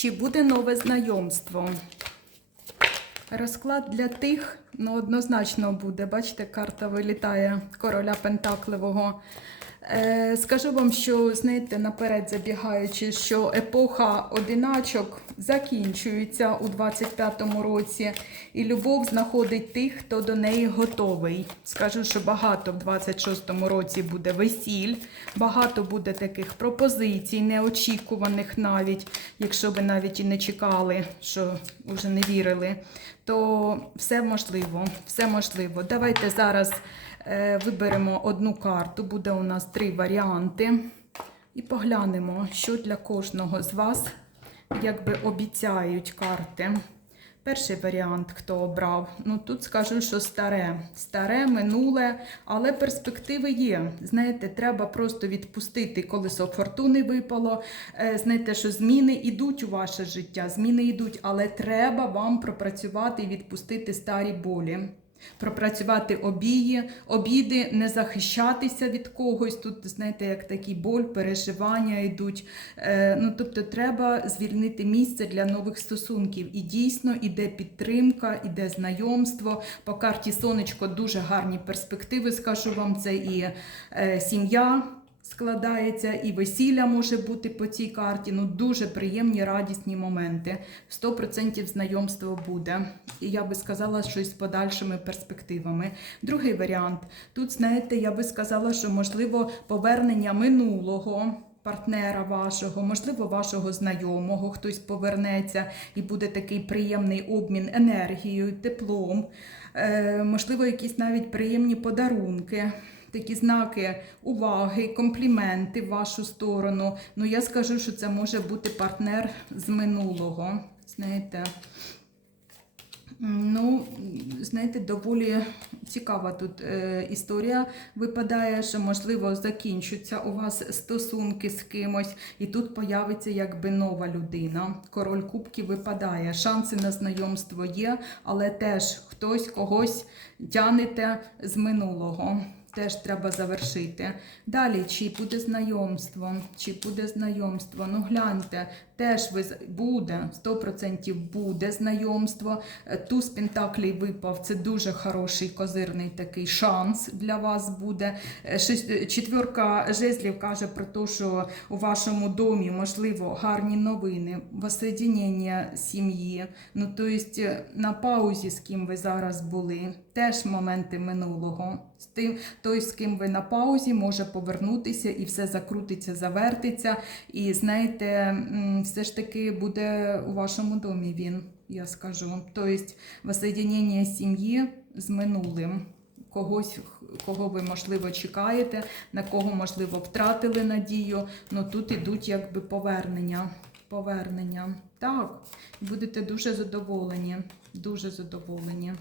Чи буде нове знайомство? Розклад для тих, ну, однозначно буде. Бачите, карта вилітає короля Пентакливого. Е, скажу вам, що, знаєте, наперед забігаючи, що епоха одиначок закінчується у 25-му році, і любов знаходить тих, хто до неї готовий. Скажу, що багато в 26-му році буде весіль, багато буде таких пропозицій, неочікуваних навіть, якщо ви навіть і не чекали, що вже не вірили, то все можливо, все можливо. Давайте зараз е, виберемо одну карту, буде у нас три варіанти. І поглянемо, що для кожного з вас якби обіцяють карти. Перший варіант, хто обрав, ну тут скажу, що старе, старе, минуле, але перспективи є. Знаєте, треба просто відпустити колесо фортуни випало. Е, Знаєте, що зміни йдуть у ваше життя, зміни йдуть, але треба вам пропрацювати і відпустити старі болі. Пропрацювати обії, обіди, не захищатися від когось. Тут, знаєте, як такий боль, переживання йдуть. Е, ну, тобто, треба звільнити місце для нових стосунків. І дійсно іде підтримка, іде знайомство. По карті сонечко дуже гарні перспективи. Скажу вам, це і е, сім'я. Складається і весілля може бути по цій карті. Ну дуже приємні, радісні моменти. 100% знайомство буде. І я би сказала, що із подальшими перспективами. Другий варіант. Тут, знаєте, я би сказала, що можливо повернення минулого. Партнера вашого, можливо, вашого знайомого, хтось повернеться і буде такий приємний обмін енергією, теплом, е, можливо, якісь навіть приємні подарунки такі знаки уваги, компліменти в вашу сторону. Ну, я скажу, що це може бути партнер з минулого. Знаєте, Ну, знаєте, доволі цікава тут е, історія випадає, що, можливо, закінчаться у вас стосунки з кимось, і тут появиться якби нова людина. Король кубків випадає. Шанси на знайомство є, але теж хтось когось тянете з минулого. Теж треба завершити. Далі, чи буде знайомство, чи буде знайомство. Ну, гляньте, теж ви буде, 100% буде знайомство. Е, Туз Пентаклей випав. Це дуже хороший козирний такий шанс для вас буде. Е, е, Четвірка жезлів каже про те, що у вашому домі можливо гарні новини, воссоєднення сім'ї. Ну, тобто на паузі, з ким ви зараз були, теж моменти минулого. З тим, той, з ким ви на паузі, може повернутися і все закрутиться, завертиться. І знаєте, все ж таки буде у вашому домі він, я скажу. Тобто воссоєднення сім'ї з минулим. Когось, кого ви, можливо, чекаєте, на кого, можливо, втратили надію. Ну тут ідуть якби повернення. Повернення. Так, будете дуже задоволені. Дуже задоволені.